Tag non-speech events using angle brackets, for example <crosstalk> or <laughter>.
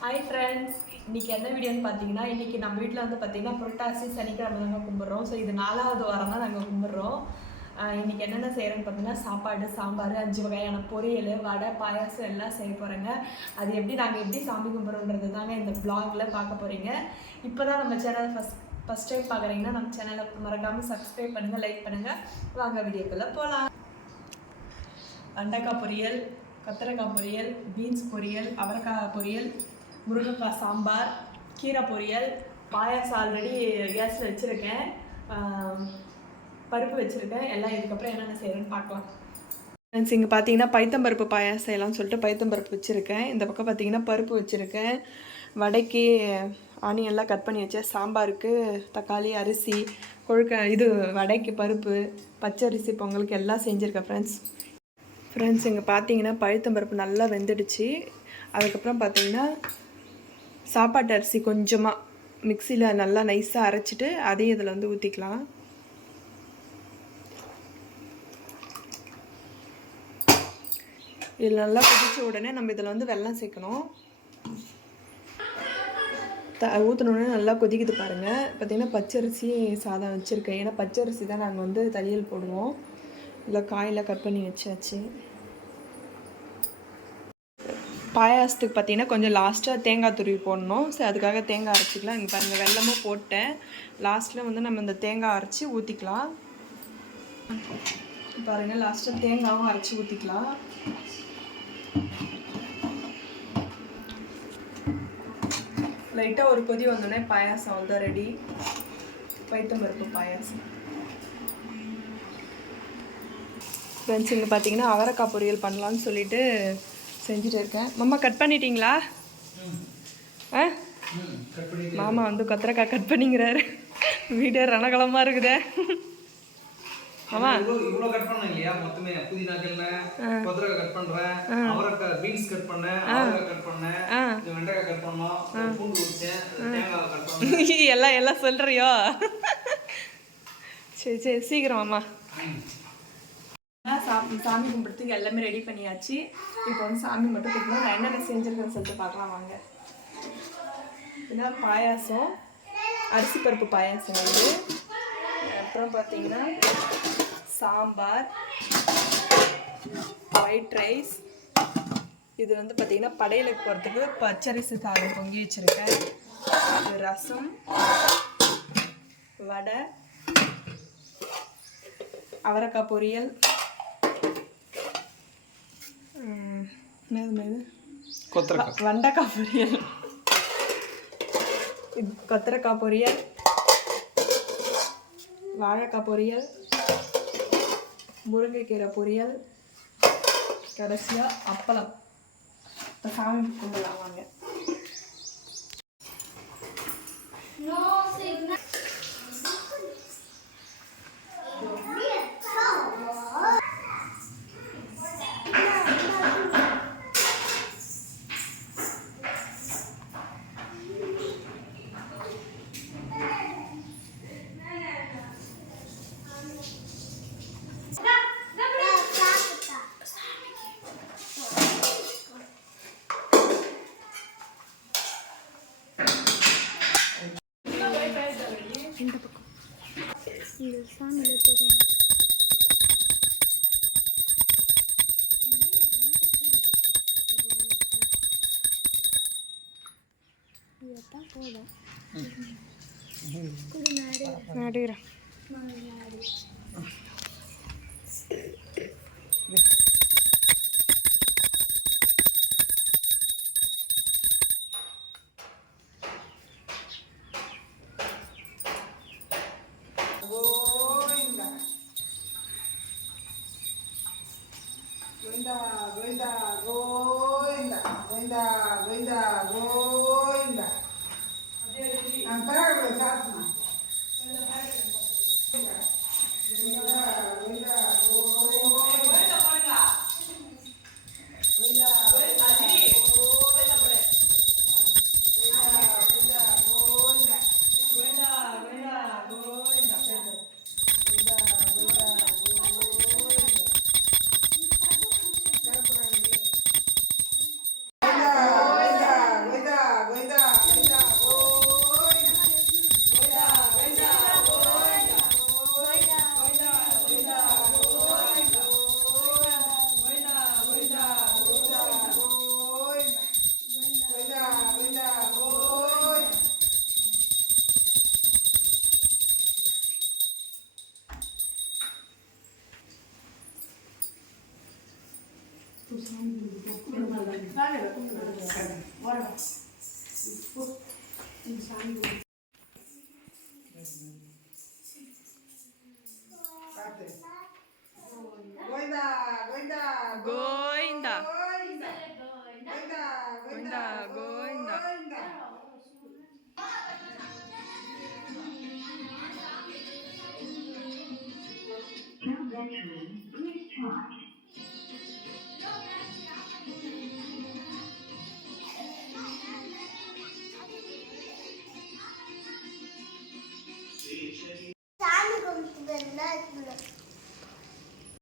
Hi friends இன்னைக்கு என்ன வீடியோன்னு பார்த்தீங்கன்னா இன்னைக்கு நம்ம வீட்டில் வந்து பார்த்தீங்கன்னா புரட்டாசி சனிக்கிழமை தாங்க கும்பிட்றோம். ஸோ இது நாலாவது வாரம் தான் நாங்கள் கும்பிட்றோம். இன்றைக்கி இன்னைக்கு என்னென்ன செய்கிறோன்னு பார்த்தீங்கன்னா சாப்பாடு சாம்பார் அஞ்சு வகையான பொரியல் வடை பாயாசம் எல்லாம் செய்ய போகிறேங்க அது எப்படி நாங்கள் எப்படி சாமி கும்பிட்றோன்றது தாங்க இந்த பிளாகில் பார்க்க போகிறீங்க இப்போ தான் நம்ம சேனலை ஃபஸ்ட் ஃபஸ்ட் டைம் பார்க்குறீங்கன்னா நம்ம சேனலை மறக்காமல் சப்ஸ்கிரைப் பண்ணுங்கள் லைக் பண்ணுங்கள் வாங்க வீடியோக்குள்ளே போகலாம் வெண்டைக்காய் பொரியல் கத்திரக்காய் பொரியல் பீன்ஸ் பொரியல் அவரைக்காய் பொரியல் முருங்கைக்காய் சாம்பார் கீரை பொரியல் பாயாசம் ஆல்ரெடி கேஸில் வச்சுருக்கேன். பருப்பு வச்சுருக்கேன். எல்லாம் இதுக்கப்புறம் என்னென்ன செய்கிறேன்னு பார்க்கலாம். ஃப்ரெண்ட்ஸ் இங்கே பார்த்தீங்கன்னா பைத்தம்பருப்பு பாயாசம் எல்லாம் சொல்லிட்டு பைத்தம்பருப்பு வச்சுருக்கேன். இந்த பக்கம் பார்த்தீங்கன்னா பருப்பு வச்சுருக்கேன். வடைக்கு ஆனியன்லாம் கட் பண்ணி வச்சேன். சாம்பாருக்கு தக்காளி அரிசி கொழுக்க இது வடைக்கு பருப்பு பச்சரிசி பொங்கலுக்கு எல்லாம் செஞ்சுருக்கேன் ஃப்ரெண்ட்ஸ் ஃப்ரெண்ட்ஸ் இங்கே பார்த்தீங்கன்னா பழுத்தம்பருப்பு நல்லா வெந்துடுச்சு. அதுக்கப்புறம் பார்த்தீங்கன்னா சாப்பாட்டு அரிசி கொஞ்சமாக மிக்சியில் நல்லா நைஸாக அரைச்சிட்டு அதையும் இதில் வந்து ஊற்றிக்கலாம் இதில் நல்லா கொதித்த உடனே நம்ம இதில் வந்து வெல்லம் சேர்க்கணும். த ஊற்றினோடனே நல்லா கொதிக்குது பாருங்கள் பார்த்தீங்கன்னா பச்சரிசி சாதம் வச்சுருக்கேன். ஏன்னா பச்சரிசி தான் நாங்கள் வந்து தையல் போடுவோம். இல்லை காயெல்லாம் கட் பண்ணி வச்சாச்சு. பாயாசத்துக்கு பார்த்தீங்கன்னா கொஞ்சம் லாஸ்ட்டாக தேங்காய் துருவி போடணும். ஸோ அதுக்காக தேங்காய் அரைச்சிக்கலாம். இங்கே பாருங்கள் வெல்லமும் போட்டேன். லாஸ்ட்டில் வந்து நம்ம இந்த தேங்காய் அரைச்சி ஊற்றிக்கலாம் பாருங்கள் லாஸ்ட்டாக தேங்காவும் அரைச்சி ஊற்றிக்கலாம் லைட்டாக ஒரு கொதி வந்தோடனே பாயாசம் வந்து ரெடி பைத்தம்பருப்பு பாயாசம். ஃப்ரெண்ட்ஸ் இங்கே பார்த்தீங்கன்னா அவரைக்காய் பொரியல் பண்ணலான்னு சொல்லிட்டு செஞ்சுட்டு இருக்கேன். மாமா கட் பண்ணிட்டீங்களா? ஆ? மாமா வந்து கத்திரக்காய் கட் பண்ணிங்கிறாரு வீடியோ ரணகலமாக இருக்குதே. மாமா. இவ்வளவு கட் பண்ண இல்லையா? மொத்தமே புதினா கிள்ளேன் கொத்தரக்காய் கட் பண்றேன். அவரைக்காய் பீன்ஸ் கட் பண்ணேன் அவரைக்காய் கட் பண்ணேன். வெண்டைக்காய் கட் பண்ணோம். பூண்டு உரிச்சேன் தேங்காய் கட் பண்ணேன். <laughs> எல்லாம் எல்லாம் சொல்கிறியோ சரி சரி சீக்கிரம் மாமா. சாமி சாமி கும்பிட்றதுக்கு எல்லாமே ரெடி பண்ணியாச்சு. இப்போ வந்து சாமி மட்டும் கும்பிடணும். நான் என்னென்ன செஞ்சுருக்கேன்னு சொல்லிட்டு பார்க்கலாம் வாங்க. இதான் பாயாசம். அரிசி பருப்பு பாயாசம் வந்து அப்புறம் பார்த்தீங்கன்னா சாம்பார் ஒயிட் ரைஸ் இது வந்து பார்த்தீங்கன்னா படையலுக்கு போகிறதுக்கு பச்சரிசி சாதம் பொங்கி வச்சுருக்கேன். ரசம் வடை அவரக்காய் பொரியல் என்னது கொத்தரக்காய் வெண்டைக்காய் பொரியல். கொத்தரக்காய் பொரியல். வாழைக்காய் பொரியல். முருங்கைக்கீரை பொரியல். கடைசியாக அப்பளம். சாமி கும்பிடலாம் வாங்க. இந்த பக்கம்? இந்த சாமியில் தெரியும். போதும். நடுகிறேன். நடுகிறேன் ગોવિંદા ગોવિંદા ગોવિંદા ગોવિંદા ગોવિંદા